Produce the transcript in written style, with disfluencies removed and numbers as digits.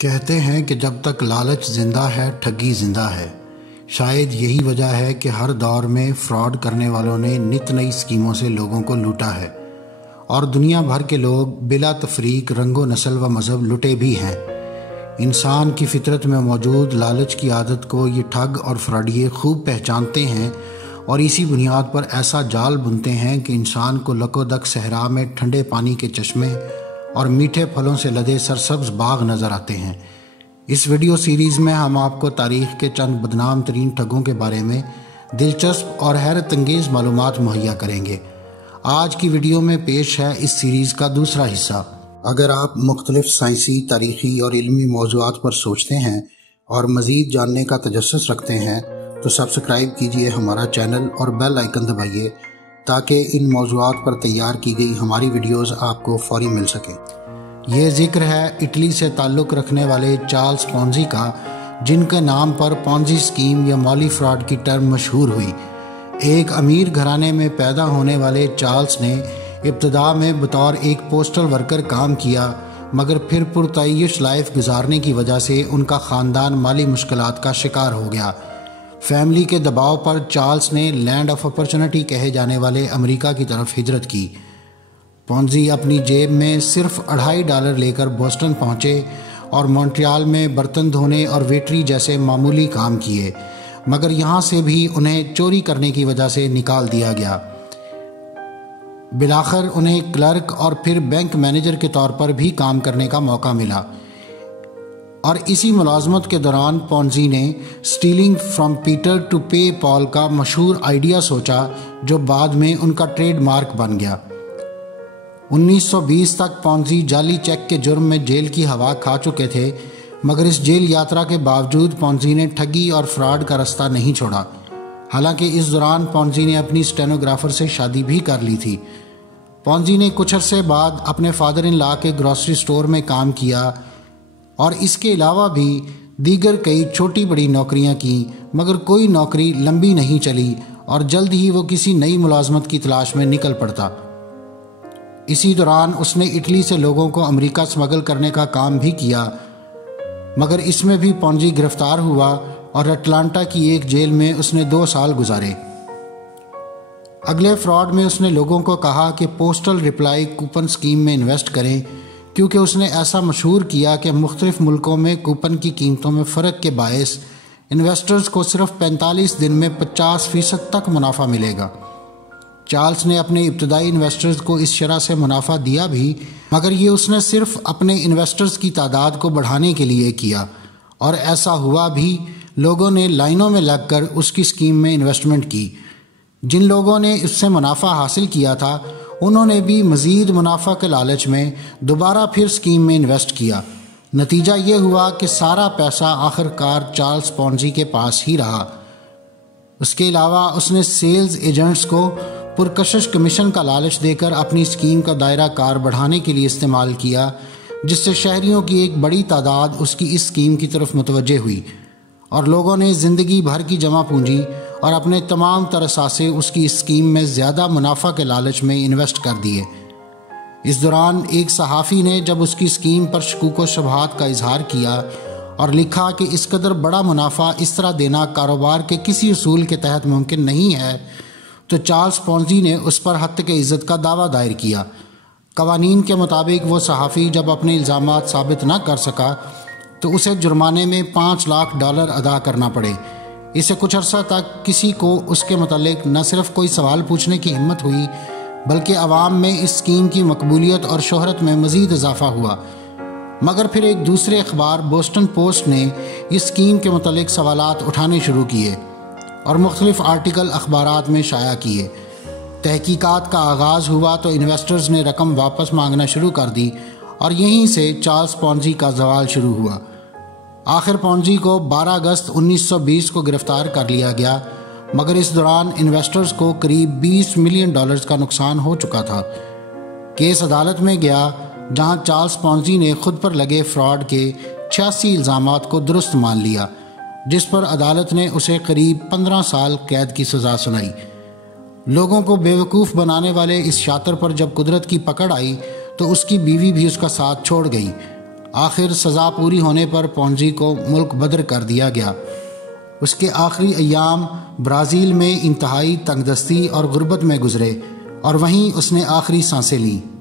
کہتے ہیں کہ جب تک لالچ زندہ ہے ٹھگی زندہ ہے۔ شاید یہی وجہ ہے کہ ہر دور میں فراڈ کرنے والوں نے نت نئی اسکیموں سے لوگوں کو لوٹا ہے، اور دنیا بھر کے لوگ بلا تفریق رنگ و نسل و مذہب لٹے بھی ہیں۔ انسان کی فطرت میں موجود لالچ کی عادت کو یہ ٹھگ اور فراڈیے خوب پہچانتے ہیں، اور اسی بنیاد پر ایسا جال بنتے ہیں کہ انسان کو لکودک صحرا میں ٹھنڈے پانی کے چشمے اور میٹھے پھلوں سے لدے سرسبز باغ نظر آتے ہیں۔ اس ویڈیو سیریز میں ہم آپ کو تاریخ کے چند بدنام ترین ٹھگوں کے بارے میں دلچسپ اور حیرت انگیز معلومات مہیا کریں گے۔ آج کی ویڈیو میں پیش ہے اس سیریز کا دوسرا حصہ۔ اگر آپ مختلف سائنسی، تاریخی اور علمی موضوعات پر سوچتے ہیں اور مزید جاننے کا تجسس رکھتے ہیں تو سبسکرائب کیجئے ہمارا چینل اور بیل آئیکن دبائیے تاکہ ان موضوعات پر تیار کی گئی ہماری ویڈیوز آپ کو فوری مل سکیں۔ یہ ذکر ہے اٹلی سے تعلق رکھنے والے چارلز پونزی کا، جن کے نام پر پونزی اسکیم یا مالی فراڈ کی ٹرم مشہور ہوئی۔ ایک امیر گھرانے میں پیدا ہونے والے چارلز نے ابتدا میں بطور ایک پوسٹل ورکر کام کیا، مگر پھر پرتعیش لائف گزارنے کی وجہ سے ان کا خاندان مالی مشکلات کا شکار ہو گیا۔ فیملی کے دباؤ پر چارلز نے لینڈ آف اپرچونٹی کہے جانے والے امریکہ کی طرف ہجرت کی۔ پونزی اپنی جیب میں صرف $2.5 لے کر بوسٹن پہنچے اور مونٹریال میں برتن دھونے اور ویٹری جیسے معمولی کام کیے، مگر یہاں سے بھی انہیں چوری کرنے کی وجہ سے نکال دیا گیا۔ بالآخر انہیں کلرک اور پھر بینک مینیجر کے طور پر بھی کام کرنے کا موقع ملا، اور اسی ملازمت کے دوران پونزی نے stealing from Peter to pay Paul کا مشہور آئیڈیا سوچا، جو بعد میں ان کا ٹریڈ مارک بن گیا۔ 1920 تک پونزی جعلی چیک کے جرم میں جیل کی ہوا کھا چکے تھے، مگر اس جیل یاترا کے باوجود پونزی نے ٹھگی اور فراڈ کا رستہ نہیں چھوڑا۔ حالانکہ اس دوران پونزی نے اپنی اسٹینوگرافر سے شادی بھی کر لی تھی۔ پونزی نے کچھ عرصے بعد اپنے فادر ان لا کے گروسری سٹور میں کام کیا، اور اس کے علاوہ بھی دیگر کئی چھوٹی بڑی نوکریاں کیں، مگر کوئی نوکری لمبی نہیں چلی اور جلد ہی وہ کسی نئی ملازمت کی تلاش میں نکل پڑتا۔ اسی دوران اس نے اٹلی سے لوگوں کو امریکہ سمگل کرنے کا کام بھی کیا، مگر اس میں بھی پونزی گرفتار ہوا اور اٹلانٹا کی ایک جیل میں اس نے 2 سال گزارے۔ اگلے فراڈ میں اس نے لوگوں کو کہا کہ پوسٹل ریپلائی کوپن اسکیم میں انویسٹ کریں، کیونکہ اس نے ایسا مشہور کیا کہ مختلف ملکوں میں کوپن کی قیمتوں میں فرق کے باعث انویسٹرز کو صرف 45 دن میں 50% تک منافع ملے گا۔ چارلز نے اپنے ابتدائی انویسٹرز کو اس شرح سے منافع دیا بھی، مگر یہ اس نے صرف اپنے انویسٹرز کی تعداد کو بڑھانے کے لیے کیا، اور ایسا ہوا بھی۔ لوگوں نے لائنوں میں لگ کر اس کی اسکیم میں انویسٹمنٹ کی۔ جن لوگوں نے اس سے منافع حاصل کیا تھا، انہوں نے بھی مزید منافع کے لالچ میں دوبارہ پھر اسکیم میں انویسٹ کیا۔ نتیجہ یہ ہوا کہ سارا پیسہ آخرکار چارلز پونزی کے پاس ہی رہا۔ اس کے علاوہ اس نے سیلز ایجنٹس کو پرکشش کمیشن کا لالچ دے کر اپنی اسکیم کا دائرہ کار بڑھانے کے لیے استعمال کیا، جس سے شہریوں کی ایک بڑی تعداد اس کی اس اسکیم کی طرف متوجہ ہوئی، اور لوگوں نے زندگی بھر کی جمع پونجی اور اپنے تمام تر اثاثے اس کی اسکیم میں زیادہ منافع کے لالچ میں انویسٹ کر دیے۔ اس دوران ایک صحافی نے جب اس کی اسکیم پر شکوک و شبہات کا اظہار کیا اور لکھا کہ اس قدر بڑا منافع اس طرح دینا کاروبار کے کسی اصول کے تحت ممکن نہیں ہے، تو چارلز پونزی نے اس پر ہتک عزت کا دعویٰ دائر کیا۔ قوانین کے مطابق وہ صحافی جب اپنے الزامات ثابت نہ کر سکا تو اسے جرمانے میں $5 لاکھ ادا کرنا پڑے۔ اسے کچھ عرصہ تک کسی کو اس کے متعلق نہ صرف کوئی سوال پوچھنے کی ہمت ہوئی، بلکہ عوام میں اس اسکیم کی مقبولیت اور شہرت میں مزید اضافہ ہوا۔ مگر پھر ایک دوسرے اخبار بوسٹن پوسٹ نے اس اسکیم کے متعلق سوالات اٹھانے شروع کیے اور مختلف آرٹیکل اخبارات میں شائع کیے۔ تحقیقات کا آغاز ہوا تو انویسٹرز نے رقم واپس مانگنا شروع کر دی، اور یہیں سے چارلز پونزی کا زوال شروع ہوا۔ آخر پونزی کو 12 اگست 1920 کو گرفتار کر لیا گیا، مگر اس دوران انویسٹرز کو قریب $20 ملین کا نقصان ہو چکا تھا۔ کیس عدالت میں گیا، جہاں چارلز پونزی نے خود پر لگے فراڈ کے 86 الزامات کو درست مان لیا، جس پر عدالت نے اسے قریب 15 سال قید کی سزا سنائی۔ لوگوں کو بیوقوف بنانے والے اس شاطر پر جب قدرت کی پکڑ آئی تو اس کی بیوی بھی اس کا ساتھ چھوڑ گئی۔ آخر سزا پوری ہونے پر پونزی کو ملک بدر کر دیا گیا۔ اس کے آخری ایام برازیل میں انتہائی تنگ دستی اور غربت میں گزرے اور وہیں اس نے آخری سانسیں لیں۔